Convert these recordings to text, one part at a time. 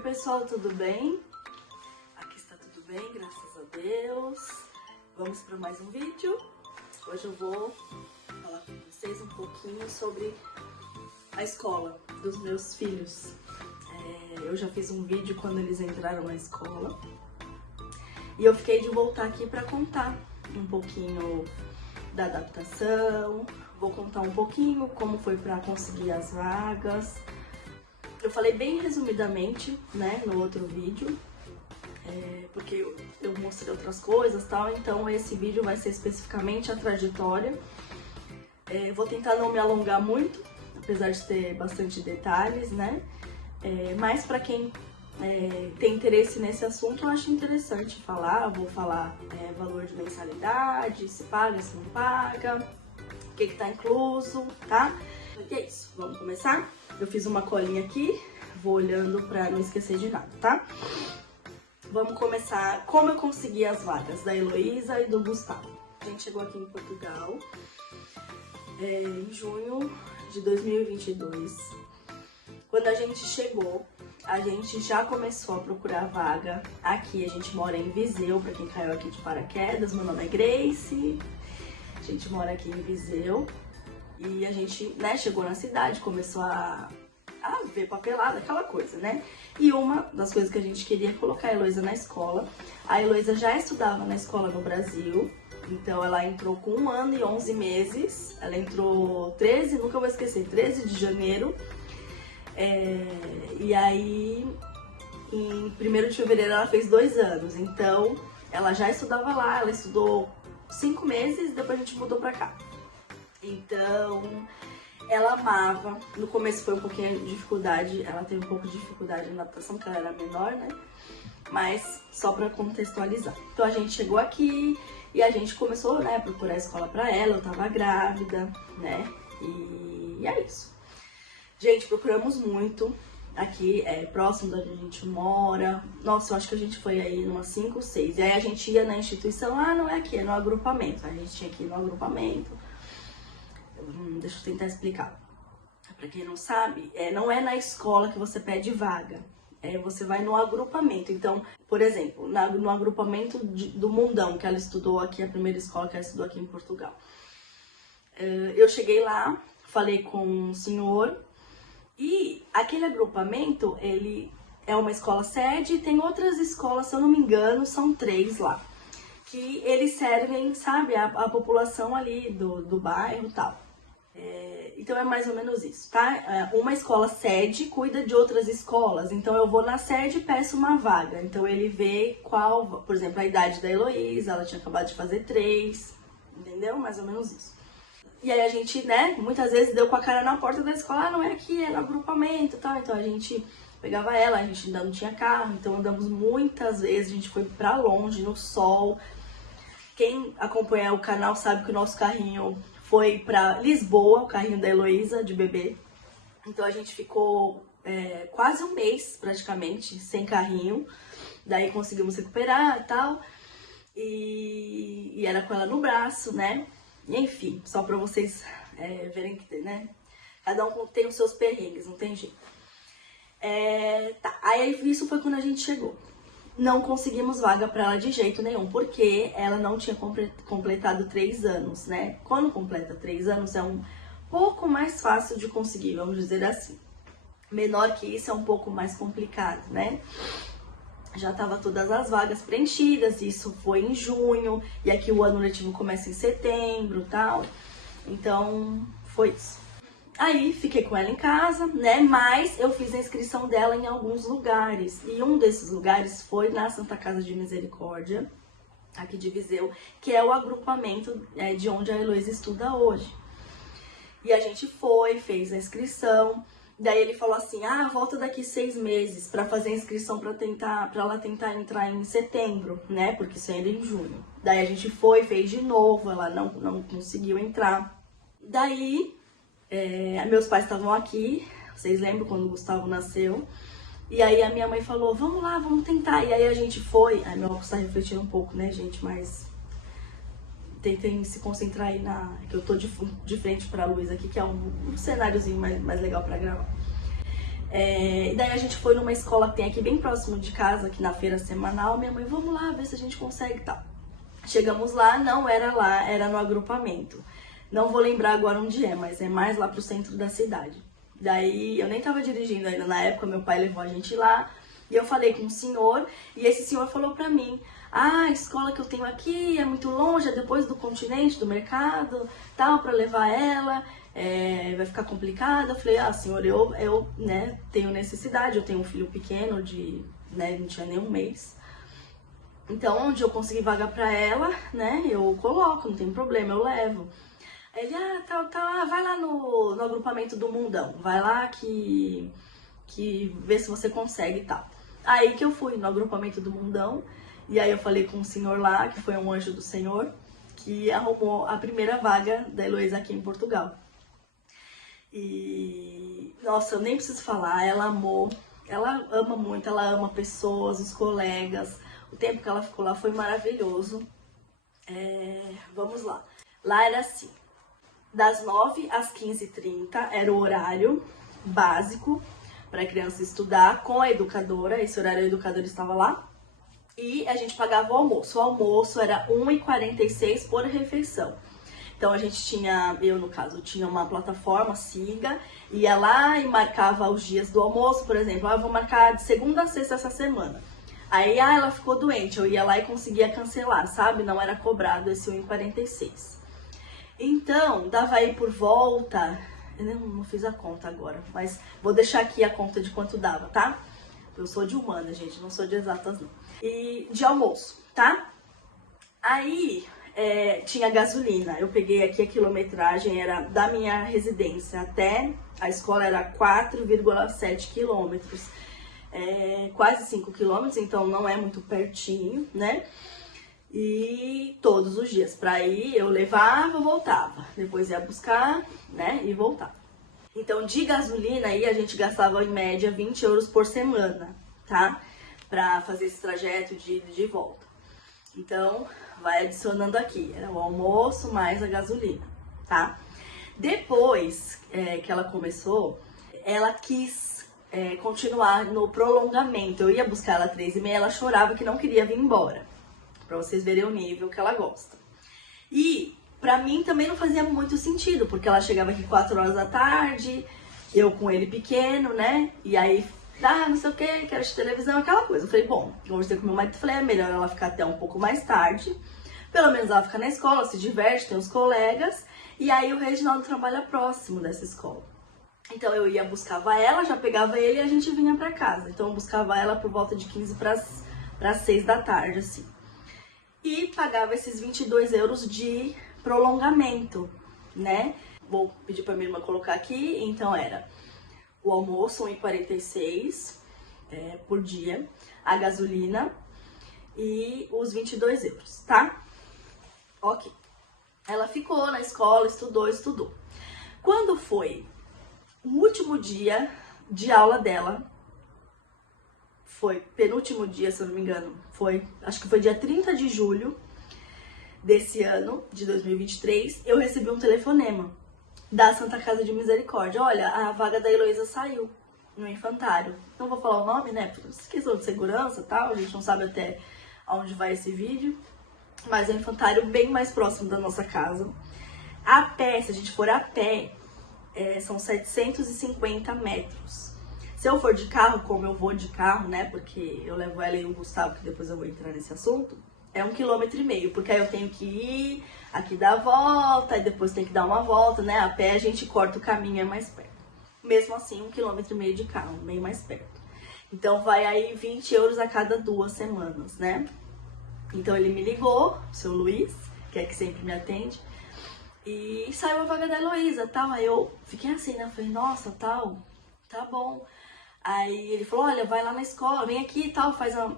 Oi pessoal, tudo bem? Aqui está tudo bem, graças a Deus. Vamos para mais um vídeo. Hoje eu vou falar com vocês um pouquinho sobre a escola dos meus filhos. Eu já fiz um vídeo quando eles entraram na escola e eu fiquei de voltar aqui para contar um pouquinho da adaptação. Vou contar um pouquinho como foi para conseguir as vagas. Eu falei bem resumidamente, né, no outro vídeo, porque eu mostrei outras coisas e tal, então esse vídeo vai ser especificamente a trajetória. Vou tentar não me alongar muito, apesar de ter bastante detalhes, né, mas para quem tem interesse nesse assunto, eu acho interessante falar. Vou falar valor de mensalidade, se paga, se não paga, o que tá incluso, tá? E é isso, vamos começar? Eu fiz uma colinha aqui, vou olhando pra não esquecer de nada, tá? Vamos começar como eu consegui as vagas da Heloísa e do Gustavo. A gente chegou aqui em Portugal em junho de 2022. Quando a gente chegou, a gente já começou a procurar vaga aqui. A gente mora em Viseu, pra quem caiu aqui de paraquedas. Meu nome é Grace, a gente mora aqui em Viseu. E a gente, né, chegou na cidade, começou a ver papelada, aquela coisa, né? E uma das coisas que a gente queria é colocar a Heloísa na escola. A Heloísa já estudava na escola no Brasil, então ela entrou com 1 ano e 11 meses. Ela entrou 13, nunca vou esquecer, 13 de janeiro. E aí, em 1º de fevereiro, ela fez 2 anos. Então, ela já estudava lá, ela estudou 5 meses, depois a gente mudou pra cá. Então, ela amava. No começo foi um pouquinho de dificuldade, ela teve um pouco de dificuldade na adaptação, porque ela era menor, né? Mas só pra contextualizar. Então a gente chegou aqui e a gente começou, né, a procurar escola pra ela. Eu tava grávida, né? E é isso. Gente, procuramos muito. Aqui próximo da onde a gente mora. Nossa, eu acho que a gente foi aí umas 5, 6. E aí a gente ia na instituição, não é aqui, é no agrupamento. A gente tinha que ir no agrupamento. Deixa eu tentar explicar. Pra quem não sabe, não é na escola que você pede vaga. Você vai no agrupamento. Então, por exemplo, no agrupamento do Mundão, que ela estudou aqui, a primeira escola que ela estudou aqui em Portugal. Eu cheguei lá, falei com um senhor, e aquele agrupamento, ele é uma escola sede, e tem outras escolas, se eu não me engano, são 3 lá, que eles servem, sabe, a população ali do bairro e tal. Então é mais ou menos isso, tá? Uma escola sede cuida de outras escolas, então eu vou na sede e peço uma vaga. Então ele vê qual, por exemplo, a idade da Heloísa, ela tinha acabado de fazer 3, entendeu? Mais ou menos isso. E aí a gente, né, muitas vezes deu com a cara na porta da escola, não é aqui, é no agrupamento e tal. Então a gente pegava ela, a gente ainda não tinha carro, então andamos muitas vezes, a gente foi pra longe, no sol. Quem acompanha o canal sabe que o nosso carrinho foi pra Lisboa, o carrinho da Heloísa, de bebê. Então a gente ficou quase um mês, praticamente, sem carrinho. Daí conseguimos recuperar e tal. E era com ela no braço, né? E, enfim, só pra vocês verem que, né? Cada um tem os seus perrengues, não tem jeito. Tá, aí isso foi quando a gente chegou. Não conseguimos vaga pra ela de jeito nenhum, porque ela não tinha completado 3 anos, né? Quando completa 3 anos é um pouco mais fácil de conseguir, vamos dizer assim. Menor que isso é um pouco mais complicado, né? Já tava todas as vagas preenchidas, isso foi em junho, e aqui o ano letivo começa em setembro e tal. Então, foi isso. Aí, fiquei com ela em casa, né, mas eu fiz a inscrição dela em alguns lugares. E um desses lugares foi na Santa Casa de Misericórdia, aqui de Viseu, que é o agrupamento de onde a Heloísa estuda hoje. E a gente foi, fez a inscrição. Daí ele falou assim, volta daqui 6 meses pra fazer a inscrição pra ela tentar entrar em setembro, né, porque isso ainda é em junho. Daí a gente foi, fez de novo, ela não conseguiu entrar. Daí... meus pais estavam aqui, vocês lembram quando o Gustavo nasceu? E aí a minha mãe falou, vamos lá, vamos tentar. E aí a gente foi, meu óculos tá refletindo um pouco, né, gente, mas tentem se concentrar aí que eu tô de frente pra luz aqui, que é um cenáriozinho mais legal pra gravar. E daí a gente foi numa escola que tem aqui bem próximo de casa, aqui na feira semanal. Minha mãe, vamos lá ver se a gente consegue e tal. Chegamos não era lá, era no agrupamento. Não vou lembrar agora onde mas é mais lá pro centro da cidade. Daí eu nem tava dirigindo ainda na época, meu pai levou a gente lá. E eu falei com um senhor, e esse senhor falou pra mim: a escola que eu tenho aqui é muito longe, é depois do continente, do mercado, tal, pra levar ela, vai ficar complicado. Eu falei: senhor, eu né, tenho necessidade, eu tenho um filho pequeno, não tinha nem um mês. Então, onde eu conseguir vaga pra ela, né, eu coloco, não tem problema, eu levo. Ele, vai lá no agrupamento do Mundão, vai lá que vê se você consegue e tal. Aí que eu fui no agrupamento do Mundão, e aí eu falei com um senhor lá, que foi um anjo do Senhor, que arrumou a primeira vaga da Heloísa aqui em Portugal. E, nossa, eu nem preciso falar, ela amou, ela ama muito, ela ama pessoas, os colegas, o tempo que ela ficou lá foi maravilhoso. Vamos lá. Lá era assim, das 9 às 15h30 era o horário básico para a criança estudar com a educadora. Esse horário a educadora estava lá. E a gente pagava o almoço. O almoço era R$1,46 por refeição. Então a gente tinha, eu no caso, tinha uma plataforma, Siga, ia lá e marcava os dias do almoço, por exemplo. Eu vou marcar de segunda a sexta essa semana. Aí ela ficou doente, eu ia lá e conseguia cancelar, sabe? Não era cobrado esse R$1,46. Então, dava aí por volta, eu não fiz a conta agora, mas vou deixar aqui a conta de quanto dava, tá? Eu sou de humanas, gente, não sou de exatas, não. E de almoço, tá? Aí, tinha gasolina. Eu peguei aqui a quilometragem, era da minha residência até a escola, era 4,7 quilômetros. Quase 5 quilômetros, então não é muito pertinho, né? E todos os dias, pra ir, eu levava, voltava. Depois ia buscar, né, e voltava. Então, de gasolina aí, a gente gastava em média 20 euros por semana, tá? Pra fazer esse trajeto de ida e de volta. Então, vai adicionando aqui. Era o almoço mais a gasolina, tá? Depois que ela começou, ela quis continuar no prolongamento. Eu ia buscar ela às 3h30, ela chorava que não queria vir embora. Pra vocês verem o nível que ela gosta. E pra mim também não fazia muito sentido, porque ela chegava aqui 4 horas da tarde, eu com ele pequeno, né? E aí, não sei o que, quero assistir televisão, aquela coisa. Eu falei, bom, conversei com meu marido e falei, é melhor ela ficar até um pouco mais tarde. Pelo menos ela fica na escola, se diverte, tem os colegas. E aí o Reginaldo trabalha próximo dessa escola. Então eu ia, buscava ela, já pegava ele e a gente vinha pra casa. Então eu buscava ela por volta de 15 para 6 da tarde, assim. E pagava esses 22 euros de prolongamento, né? Vou pedir pra minha irmã colocar aqui. Então era o almoço, 1,46 por dia, a gasolina e os 22 euros, tá? Ok. Ela ficou na escola, estudou. Quando foi o último dia de aula dela, foi penúltimo dia, se eu não me engano, acho que foi dia 30 de julho desse ano, de 2023, eu recebi um telefonema da Santa Casa de Misericórdia. Olha, a vaga da Heloísa saiu no infantário. Não vou falar o nome, né, por questão de segurança e tal, a gente não sabe até aonde vai esse vídeo, mas é um infantário bem mais próximo da nossa casa. A pé, se a gente for a pé, são 750 metros. Se eu for de carro, como eu vou de carro, né, porque eu levo ela e o Gustavo, que depois eu vou entrar nesse assunto, é 1,5 km, porque aí eu tenho que ir, aqui dar a volta, e depois tem que dar uma volta, né, a pé a gente corta o caminho, é mais perto. Mesmo assim, 1,5 km de carro, bem mais perto. Então vai aí 20 euros a cada 2 semanas, né. Então ele me ligou, o seu Luiz, que é que sempre me atende, e saiu a vaga da Heloísa, tal. Aí eu fiquei assim, né, falei, nossa, tal, tá bom. Aí ele falou, olha, vai lá na escola, vem aqui e tal, faz a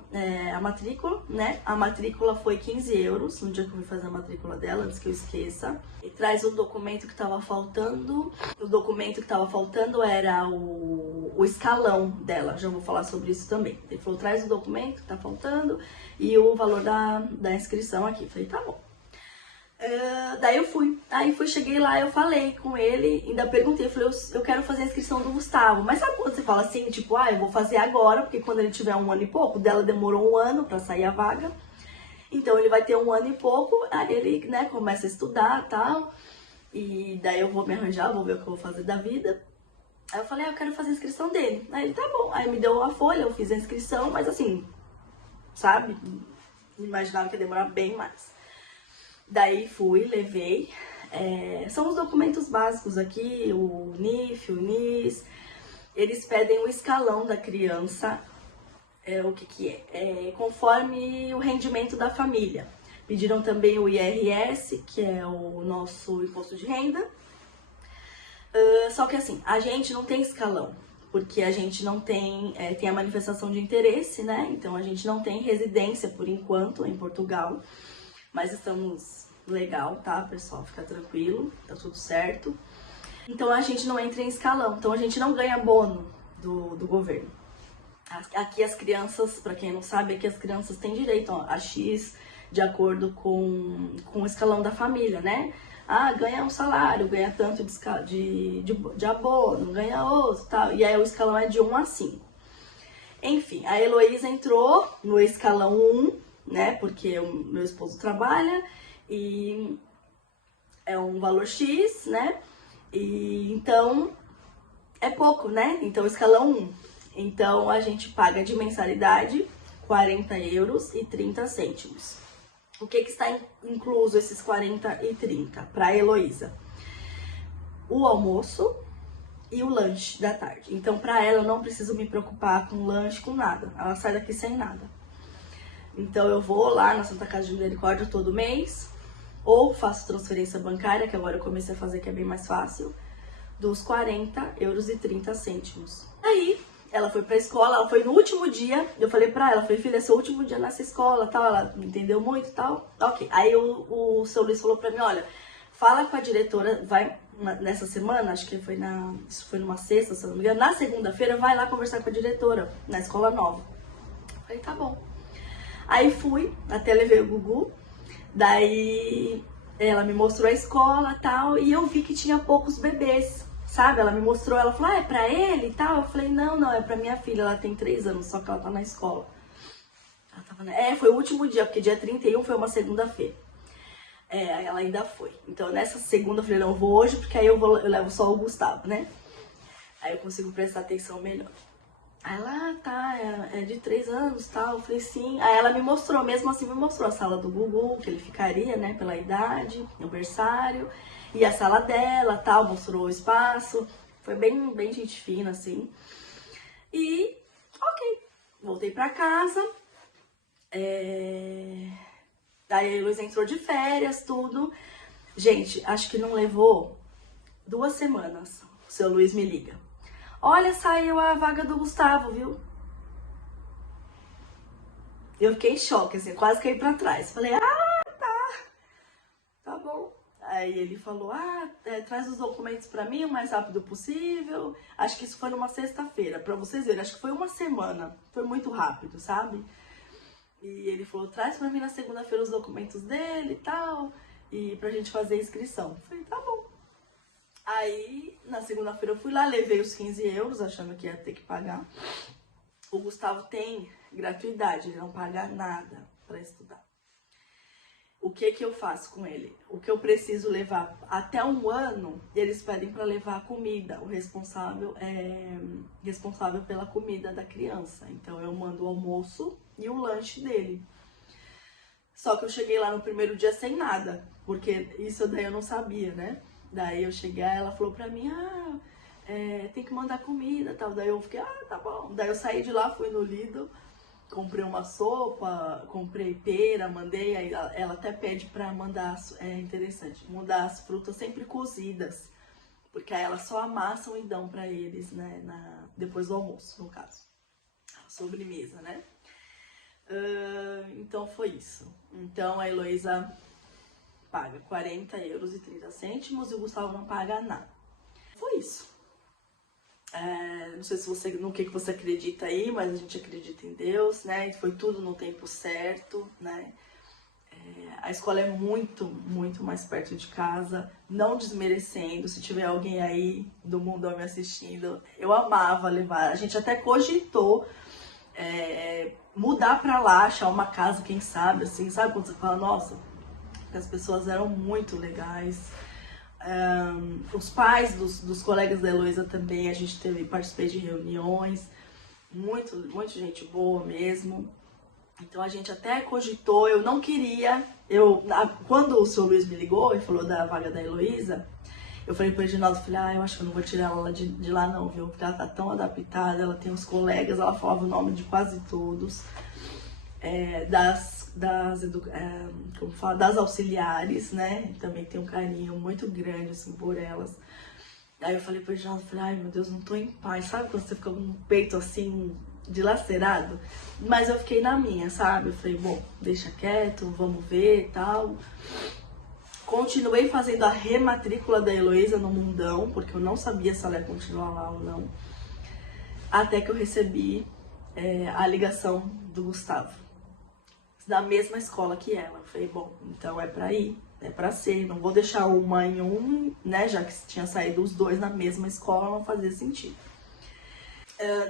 matrícula, né? A matrícula foi 15 euros, no dia que eu fui fazer a matrícula dela, antes que eu esqueça. E traz o documento que tava faltando. O documento que tava faltando era o escalão dela, já vou falar sobre isso também. Ele falou, traz o documento que tá faltando e o valor da inscrição aqui. Eu falei, tá bom. Daí eu fui. Cheguei lá, eu falei com ele, ainda perguntei, eu falei, eu quero fazer a inscrição do Gustavo. Mas sabe quando você fala assim, tipo, eu vou fazer agora, porque quando ele tiver 1 ano e pouco, dela demorou 1 ano pra sair a vaga. Então ele vai ter 1 ano e pouco, aí ele, né, começa a estudar e tal. E daí eu vou me arranjar, vou ver o que eu vou fazer da vida. Aí eu falei, eu quero fazer a inscrição dele. Aí ele, tá bom. Aí me deu a folha, eu fiz a inscrição, mas assim, sabe? Não imaginava que ia demorar bem mais. Daí fui, levei. São os documentos básicos aqui, o NIF, o NIS. Eles pedem o escalão da criança, o que é? Conforme o rendimento da família. Pediram também o IRS, que é o nosso imposto de renda. Só que assim, a gente não tem escalão, porque a gente não tem, tem a manifestação de interesse, né? Então a gente não tem residência por enquanto em Portugal, mas estamos legal, tá, pessoal? Fica tranquilo, tá tudo certo. Então a gente não entra em escalão, então a gente não ganha bono do governo. Aqui as crianças, pra quem não sabe, aqui as crianças têm direito a X de acordo com o escalão da família, né? Ganha um salário, ganha tanto de abono, ganha outro, tal. E aí o escalão é de 1 a 5. Enfim, a Heloísa entrou no escalão 1, né? Porque o meu esposo trabalha e é um valor X, né? E então é pouco, né? Então escalão 1. Então a gente paga de mensalidade 40 euros e 30 cêntimos. O que está incluso esses 40 e 30 para a Heloísa? O almoço e o lanche da tarde. Então, para ela, eu não preciso me preocupar com lanche, com nada. Ela sai daqui sem nada. Então, eu vou lá na Santa Casa de Misericórdia todo mês, ou faço transferência bancária, que agora eu comecei a fazer, que é bem mais fácil, dos 40 euros e 30 cêntimos. Aí, ela foi pra escola, ela foi no último dia, eu falei pra ela, falei, filha, é seu último dia nessa escola, tal, ela não entendeu muito e tal, ok. Aí o seu Luiz falou pra mim, olha, fala com a diretora, vai nessa semana, acho que isso foi numa sexta, se não me engano, na segunda-feira, vai lá conversar com a diretora, na escola nova. Eu falei, tá bom. Aí fui, até levei o Gugu, daí ela me mostrou a escola e tal, e eu vi que tinha poucos bebês. Sabe, ela me mostrou, ela falou, é pra ele e tal? Eu falei, não, é pra minha filha, ela tem 3 anos, só que ela tá na escola. Foi o último dia, porque dia 31 foi uma segunda-feira. Aí ela ainda foi. Então nessa segunda eu falei, não, eu vou hoje, porque aí eu levo só o Gustavo, né? Aí eu consigo prestar atenção melhor. Aí ela, tá, é de 3 anos, tal, eu falei, sim. Aí ela me mostrou, mesmo assim me mostrou a sala do Gugu, que ele ficaria, né, pela idade, o berçário. E a sala dela, tal, mostrou o espaço. Foi bem gente fina, assim. E, ok, voltei pra casa. Daí a Heloísa entrou de férias, tudo. Gente, acho que não levou 2 semanas. O seu Luiz me liga. Olha, saiu a vaga do Gustavo, viu? Eu fiquei em choque, assim, quase caí pra trás. Falei, tá bom. Aí ele falou, traz os documentos pra mim o mais rápido possível. Acho que isso foi numa sexta-feira, pra vocês verem. Acho que foi 1 semana. Foi muito rápido, sabe? E ele falou, traz pra mim na segunda-feira os documentos dele e tal. E pra gente fazer a inscrição. Eu falei, tá bom. Aí, na segunda-feira eu fui lá, levei os 15 euros, achando que ia ter que pagar. O Gustavo tem gratuidade, ele não paga nada pra estudar. O que eu faço com ele? O que eu preciso levar até 1 ano, eles pedem para levar comida. O responsável é responsável pela comida da criança. Então eu mando o almoço e o lanche dele. Só que eu cheguei lá no primeiro dia sem nada, porque isso daí eu não sabia, né? Daí eu cheguei, ela falou pra mim, tem que mandar comida e tal. Daí eu fiquei, tá bom. Daí eu saí de lá, fui no Lidl, comprei uma sopa, comprei pera, mandei, aí ela até pede pra mandar, é interessante, mandar as frutas sempre cozidas, porque aí elas só amassam e dão pra eles, né, depois do almoço, no caso, a sobremesa, né. Então foi isso. Então a Heloísa paga 40 euros e 30 cêntimos e o Gustavo não paga nada. Foi isso. Não sei se você, no que você acredita aí, mas a gente acredita em Deus, né? Foi tudo no tempo certo, né? A escola é muito, muito mais perto de casa, não desmerecendo. Se tiver alguém aí do mundão me assistindo, eu amava levar. A gente até cogitou mudar pra lá, achar uma casa, quem sabe, assim, sabe quando você fala, nossa, as pessoas eram muito legais. Os pais dos colegas da Heloísa também, a gente participei de reuniões, muito gente boa mesmo. Então a gente até cogitou, eu não queria, quando o seu Luiz me ligou e falou da vaga da Heloísa, eu falei pro Reginaldo, eu acho que eu não vou tirar ela de lá não, viu? Porque ela tá tão adaptada, ela tem os colegas, ela falava o nome de quase todos, das auxiliares, né? Também tem um carinho muito grande, assim, por elas. Aí eu falei pro Reginaldo, ai meu Deus, não tô em paz, sabe quando você fica com o peito assim, dilacerado? Mas eu fiquei na minha, sabe? Eu falei, bom, deixa quieto, vamos ver e tal. Continuei fazendo a rematrícula da Heloísa no Mundão, porque eu não sabia se ela ia continuar lá ou não. Até que eu recebi a ligação do Gustavo, da mesma escola que ela. Eu falei, bom, então é pra ir, é pra ser. Não vou deixar uma em um, né, já que tinha saído os dois na mesma escola, não fazia sentido.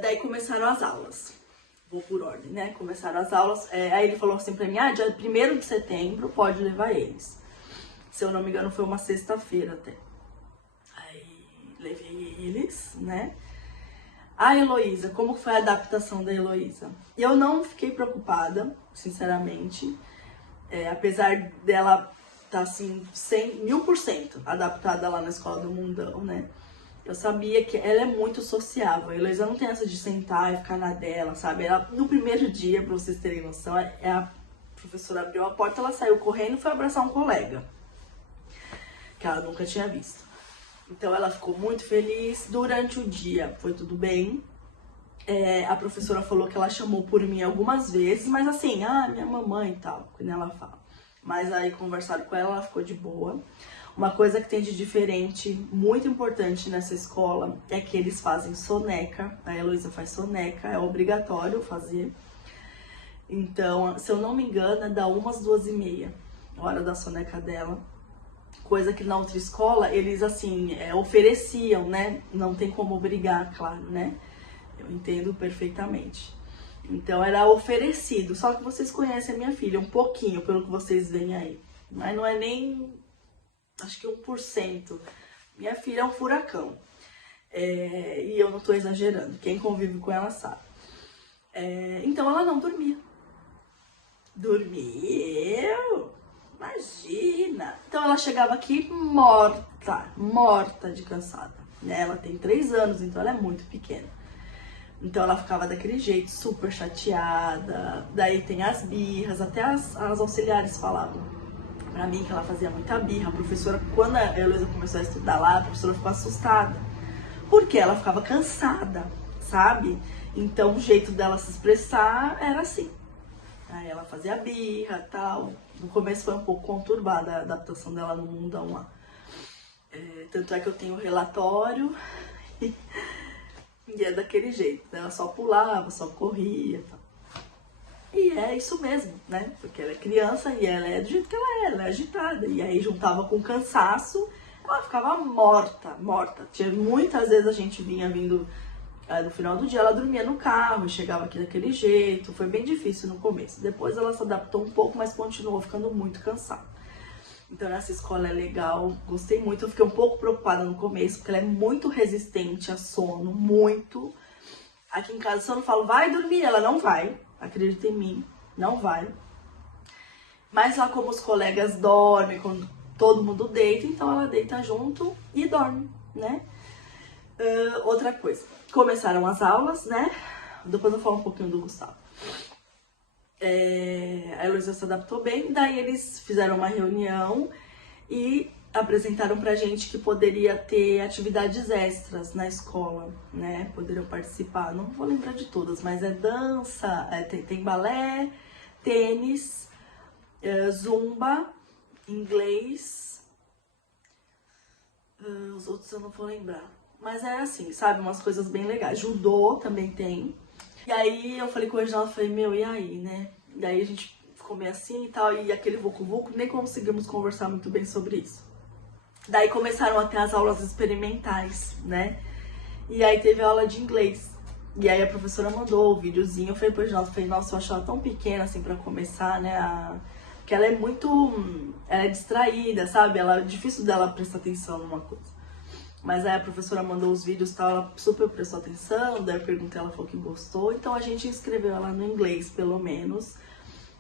Daí começaram as aulas. Vou por ordem, né? Começaram as aulas. Aí ele falou assim pra mim, dia 1º de setembro pode levar eles. Se eu não me engano, foi uma sexta-feira até. Aí levei eles, né? A Heloísa, como foi a adaptação da Heloísa? Eu não fiquei preocupada, sinceramente. Apesar dela estar assim, 1000% adaptada lá na escola do Mundão, né? Eu sabia que ela é muito sociável. A Heloísa não tem essa de sentar e ficar na dela, sabe? Ela, no primeiro dia, pra vocês terem noção, a professora abriu a porta, ela saiu correndo e foi abraçar um colega que ela nunca tinha visto. Então ela ficou muito feliz. Durante o dia foi tudo bem. A professora falou que ela chamou por mim algumas vezes, mas assim, minha mamãe e tal, quando ela fala. Mas aí conversaram com ela, ela ficou de boa. Uma coisa que tem de diferente, muito importante nessa escola, é que eles fazem soneca. A Heloísa faz soneca, é obrigatório fazer. Então, se eu não me engano, é da 1 às 2h30, a hora da soneca dela. Coisa que na outra escola, eles assim, ofereciam, né? Não tem como obrigar, claro, né? Eu entendo perfeitamente. Então era oferecido, só que vocês conhecem a minha filha um pouquinho, pelo que vocês veem aí. Mas não é nem, acho que 1%. Minha filha é um furacão. E eu não tô exagerando, quem convive com ela sabe. Então ela não dormia. Dormiu? Imagina! Então ela chegava aqui morta de cansada. Ela tem 3 anos, então ela é muito pequena. Então ela ficava daquele jeito, super chateada. Daí tem as birras, até as auxiliares falavam pra mim que ela fazia muita birra. A professora, quando a Heloísa começou a estudar lá, a professora ficou assustada. Porque ela ficava cansada, sabe? Então o jeito dela se expressar era assim. Aí ela fazia birra e tal. No começo foi um pouco conturbada a adaptação dela no Mundão lá. Tanto é que eu tenho o relatório e é daquele jeito. Ela só pulava, só corria e tal. E é isso mesmo, né? Porque ela é criança e ela é do jeito que ela é agitada. E aí juntava com cansaço, ela ficava morta. Muitas vezes a gente vindo no final do dia, ela dormia no carro, chegava aqui daquele jeito. Foi bem difícil no começo. Depois ela se adaptou um pouco, mas continuou ficando muito cansada. Então essa escola é legal, gostei muito. Eu fiquei um pouco preocupada no começo, porque ela é muito resistente a sono, muito. Aqui em casa, se eu não falo, vai dormir, ela não vai. Acredita em mim, não vai. Mas lá como os colegas dormem, quando todo mundo deita, então ela deita junto e dorme, né? Outra coisa, começaram as aulas, né? Depois eu falo um pouquinho do Gustavo. A Heloísa se adaptou bem, daí eles fizeram uma reunião e apresentaram pra gente que poderia ter atividades extras na escola, né? Poderiam participar, não vou lembrar de todas, mas dança, tem balé, tênis, zumba, inglês, os outros eu não vou lembrar. Mas é assim, sabe? Umas coisas bem legais. Judô também tem. E aí eu falei com o Reginaldo, falei, e aí, né? E aí a gente ficou meio assim e tal, e aquele vucu-vucu, nem conseguimos conversar muito bem sobre isso. Daí começaram a ter as aulas experimentais, né? E aí teve a aula de inglês. E aí a professora mandou o videozinho, eu falei, nossa, eu acho ela tão pequena assim pra começar, né? Porque ela é muito, ela é distraída, sabe? É difícil dela prestar atenção numa coisa. Mas aí a professora mandou os vídeos e tal, ela super prestou atenção, daí eu perguntei, ela falou que gostou. Então a gente inscreveu ela no inglês, pelo menos.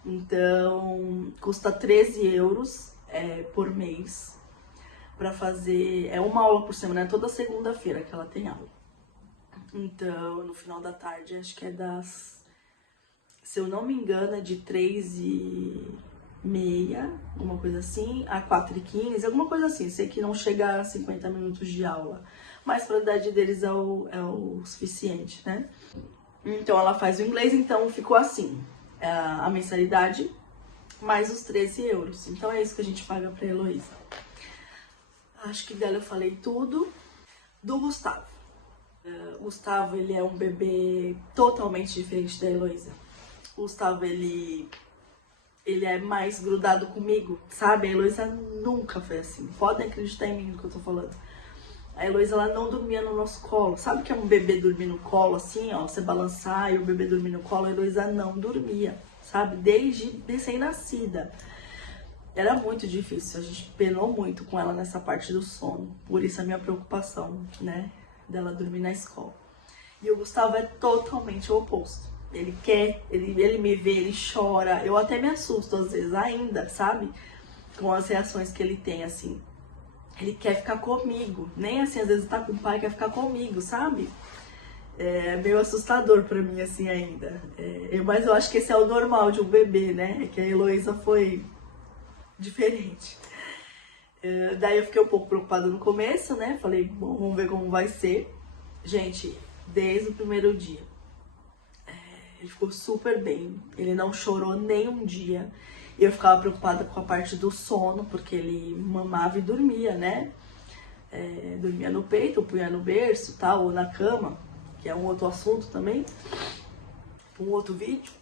Então, custa 13 euros por mês pra fazer, é uma aula por semana, é toda segunda-feira que ela tem aula. Então, no final da tarde, acho que é se eu não me engano, é de 3h30, alguma coisa assim, a 4h15, alguma coisa assim. Sei que não chega a 50 minutos de aula, mas para a idade deles é o suficiente, né? Então, ela faz o inglês, então ficou assim, a mensalidade mais os 13 euros. Então, é isso que a gente paga pra Heloísa. Acho que dela eu falei tudo. Do Gustavo. O Gustavo, ele é um bebê totalmente diferente da Heloísa. O Gustavo, ele é mais grudado comigo, sabe? A Heloísa nunca foi assim. Podem acreditar em mim no que eu tô falando. A Heloísa, ela não dormia no nosso colo. Sabe que é um bebê dormir no colo, assim, ó? Você balançar e o bebê dormir no colo. A Heloísa não dormia, sabe? Desde recém-nascida. Era muito difícil. A gente penou muito com ela nessa parte do sono. Por isso a minha preocupação, né? Dela dormir na escola. E o Gustavo é totalmente o oposto. Ele me vê, ele chora. Eu até me assusto às vezes ainda, sabe? Com as reações que ele tem, assim. Ele quer ficar comigo. Nem assim, às vezes tá com o pai, quer ficar comigo, sabe? É meio assustador pra mim, assim, ainda. Mas eu acho que esse é o normal de um bebê, né? Que a Heloísa foi diferente. Daí eu fiquei um pouco preocupada no começo, né? Falei, bom, vamos ver como vai ser. Gente, desde o primeiro dia, ele ficou super bem. Ele não chorou nem um dia. Eu ficava preocupada com a parte do sono, porque ele mamava e dormia, né? Dormia no peito, punha no berço, tal, ou na cama, que é um outro assunto também, um outro vídeo.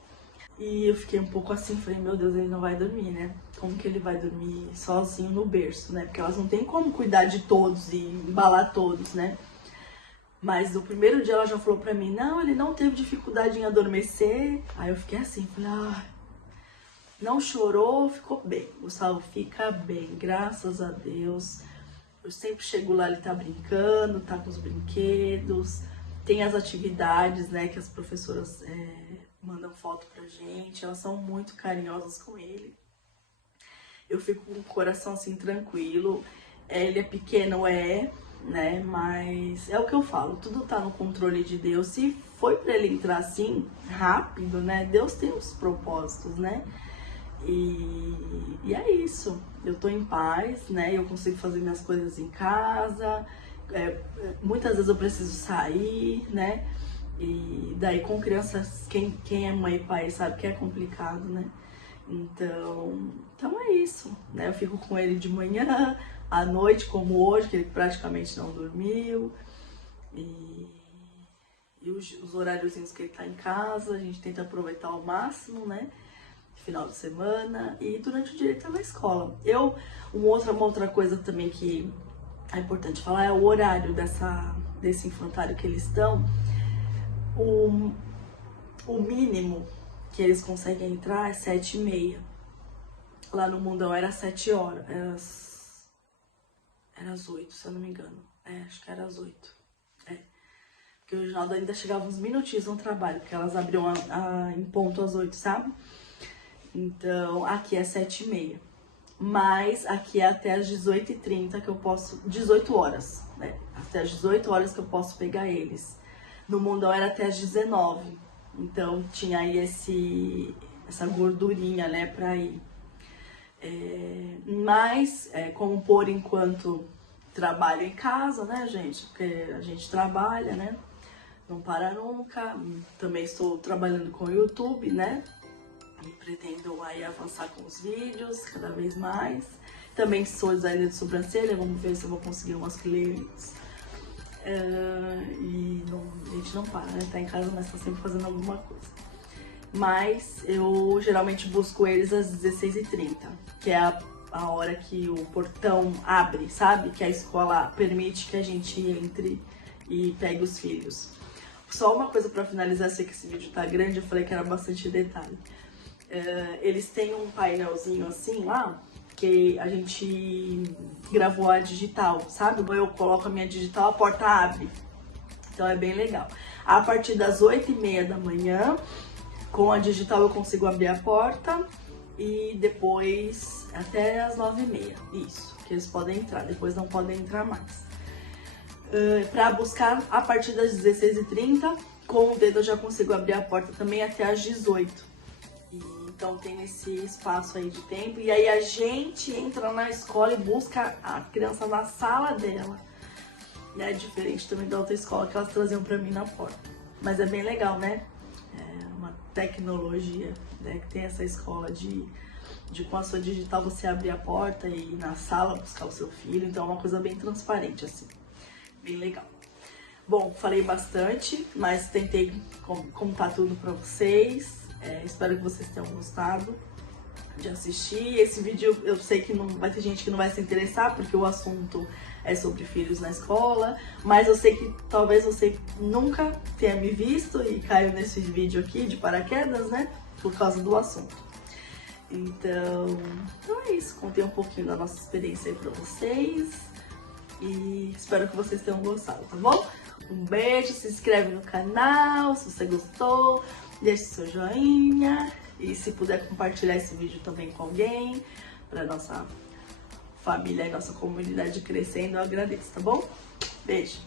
E eu fiquei um pouco assim, falei, meu Deus, ele não vai dormir, né? Como que ele vai dormir sozinho no berço, né? Porque elas não têm como cuidar de todos e embalar todos, né? Mas no primeiro dia ela já falou pra mim, não, ele não teve dificuldade em adormecer. Aí eu fiquei assim, falei, não chorou, ficou bem. Gustavo fica bem, graças a Deus. Eu sempre chego lá, ele tá brincando, tá com os brinquedos. Tem as atividades, né, que as professoras mandam foto pra gente. Elas são muito carinhosas com ele. Eu fico com o coração assim tranquilo. Ele é pequeno, né? Mas é o que eu falo, tudo tá no controle de Deus. Se foi pra ele entrar assim, rápido, né? Deus tem os propósitos, né? E é isso. Eu tô em paz, né? Eu consigo fazer minhas coisas em casa. Muitas vezes eu preciso sair, né? E daí com crianças, quem é mãe e pai sabe que é complicado, né? Então é isso, né? Eu fico com ele de manhã, à noite, como hoje, que ele praticamente não dormiu. E os horáriozinhos que ele tá em casa, a gente tenta aproveitar ao máximo, né? Final de semana. E durante o dia ele tá na escola. Uma outra coisa também que é importante falar é o horário desse infantário que eles estão. O mínimo que eles conseguem entrar é 7h30. Lá no Mundão era 7 horas. Era às 8, se eu não me engano. Acho que era às 8. Porque o Reginaldo ainda chegava uns minutinhos no trabalho, porque elas abriam em ponto às 8, sabe? Então, aqui é 7h30. Mas aqui é até às 18h30 que eu posso... 18 horas, né? Até às 18 horas que eu posso pegar eles. No Mundão era até às 19. Então, tinha aí essa gordurinha, né, pra ir. Mas, como por enquanto trabalho em casa, né, gente? Porque a gente trabalha, né? Não para nunca. Também estou trabalhando com o YouTube, né? E pretendo aí avançar com os vídeos cada vez mais. Também sou designer de sobrancelha, vamos ver se eu vou conseguir umas clientes. A gente não para, né? Tá em casa, mas tá sempre fazendo alguma coisa. mas eu geralmente busco eles às 16h30, que é a hora que o portão abre, sabe? Que a escola permite que a gente entre e pegue os filhos. Só uma coisa pra finalizar, sei que esse vídeo tá grande, eu falei que era bastante detalhe. Eles têm um painelzinho assim lá, que a gente gravou a digital, sabe? Eu coloco a minha digital, a porta abre. Então é bem legal. A partir das 8h30 da manhã, com a digital eu consigo abrir a porta e depois até as 9h30. Isso, que eles podem entrar, depois não podem entrar mais. Para buscar a partir das 16h30, com o dedo eu já consigo abrir a porta também até as 18h. Então tem esse espaço aí de tempo. E aí a gente entra na escola e busca a criança na sala dela. É diferente também da outra escola que elas traziam pra mim na porta. Mas é bem legal, né? É uma tecnologia, né? Que tem essa escola de com a sua digital você abrir a porta e ir na sala buscar o seu filho. Então é uma coisa bem transparente, assim. Bem legal. Bom, falei bastante, mas tentei contar tudo pra vocês. Espero que vocês tenham gostado de assistir. Esse vídeo eu sei que não vai ter gente que não vai se interessar, porque o assunto é sobre filhos na escola, mas eu sei que talvez você nunca tenha me visto e caiu nesse vídeo aqui de paraquedas, né? Por causa do assunto. Então é isso. Contei um pouquinho da nossa experiência aí pra vocês e espero que vocês tenham gostado, tá bom? Um beijo, se inscreve no canal se você gostou, deixe seu joinha e se puder compartilhar esse vídeo também com alguém, para nossa família e nossa comunidade crescendo, eu agradeço, tá bom? Beijo!